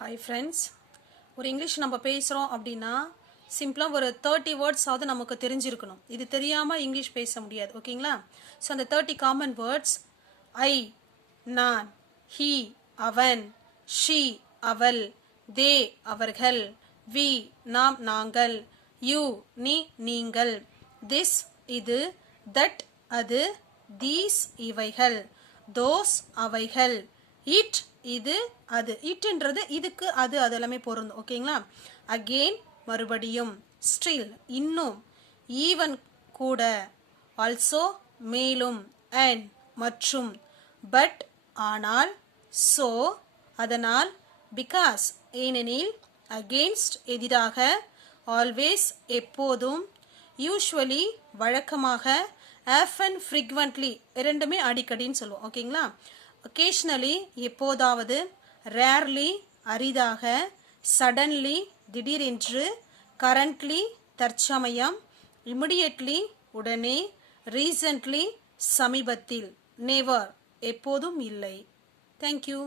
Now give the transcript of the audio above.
Hi friends, ஒரு English நம்ம பேசுகிறோம் அப்படின்னா சிம்பிளாக ஒரு 30 வேர்ட்ஸாவது நமக்கு தெரிஞ்சிருக்கணும். இது தெரியாமல் இங்கிலீஷ் பேச முடியாது. ஓகேங்களா? ஸோ அந்த 30 காமன் வேர்ட்ஸ் ஐ நான், ஹீ அவன், ஷீ அவள், தே அவர்கள், வி நாம் நாங்கள், யூ நீ நீங்கள், திஸ் இது, தட் அது, தீஸ் இவைகள், தோஸ் அவைகள், இட் இது அது. இட்ன்றது இதுக்கு அது அது எல்லாமே பொருந்தும். ஓகேங்களா? அகெயின் மறுபடியும், ஸ்டில் இன்னும், ஈவன் கூட, ஆல்சோ மேலும், அண்ட் மற்றும், பட் ஆனால், சோ அதனால், பிகாஸ் ஏனெனில், அகெயின்ஸ்ட் எதிராக, ஆல்வேஸ் எப்போதும், யூஸ்வலி வழக்கமாக, ஆஃபன் ஃப்ரீக்வெண்ட்லி இரண்டுமே அடிக்கடின்னு சொல்லுவோம். ஓகேங்களா? ஒகேஷ்னலி எப்போதாவது, ரேர்லி அரிதாக, சடன்லி திடீரென்று, கரண்ட்லி தற்சமயம், இமிடியட்லி உடனே, ரீசன்ட்லி சமீபத்தில், நெவர் எப்போதும் இல்லை. தேங்க்யூ.